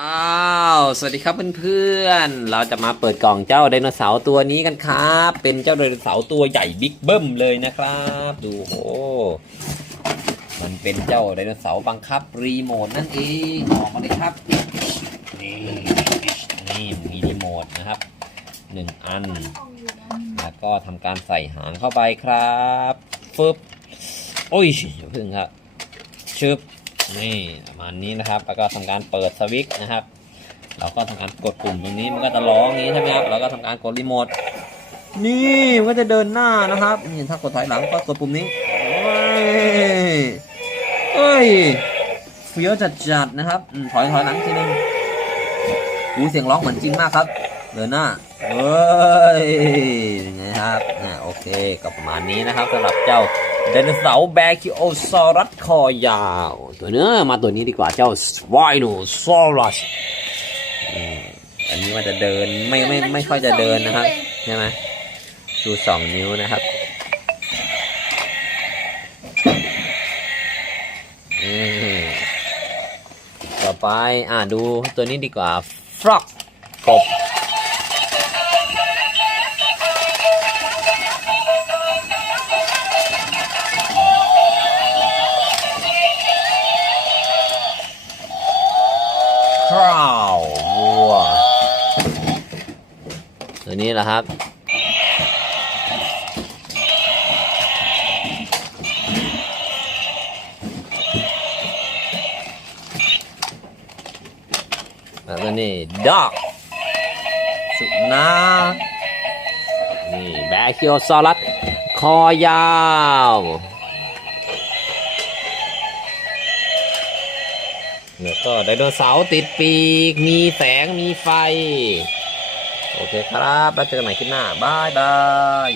อ้าว สวัสดีครับเพื่อนๆ เราจะมาเปิดกล่องเจ้าไดโนเสาร์ตัวนี้กันครับ เป็นเจ้าไดโนเสาร์ตัวใหญ่บิ๊กเบิ้มเลยนะครับ ดูโห มันเป็นเจ้าไดโนเสาร์บังคับรีโมทนั่นเองออกมาเลยครับ นี่นี่มีรีโมทนะครับหนึ่งอัน แล้วก็ทำการใส่หางเข้าไปครับฟึบโอ้ยเพึ่งครับชึบ นี่ประมาณนี้นะครับ แล้วก็ทำการเปิดสวิตช์นะครับ เราก็ทำการกดปุ่มตรงนี้มันก็จะร้องนี้ใช่ไหมครับเราก็ทำการกดรีโมทนี่มันก็จะเดินหน้านะครับนี่ถ้ากดถอยหลังก็กดปุ่มนี้โอ้ยเอ้ยเฟี้ยวจัดๆนะครับถอยถอยหลังทีนึงหูเสียงร้องเหมือนจริงมากครับ เดินหน้าเอ้ยนไงครับโอเคก็ประมาณนี้นะครับสำหรับเจ้า ไดโนเสาร์แบคิโอซอรัสคอยาว ตัวเนื้อมาตัวนี้ดีกว่าเจ้าสไวโนซอรัสอันนี้มันจะเดินไม่ไม่ไม่ค่อยจะเดินนะครับใช่ไหมชูสองนิ้วนะครับอืมต่อไปอ่าดูตัวนี้ดีกว่าฟรอกกบ คราววัวตัวนี้แหละครับแล้วก็นี่ด็อกสุนัขนี่แบคิโอซอรัสคอยาว แล้วก็ไดโนเสาร์ติดปีก มีแสงมีไฟ โอเคครับ แล้วเจอกันใหม่คลิปหน้าบายบาย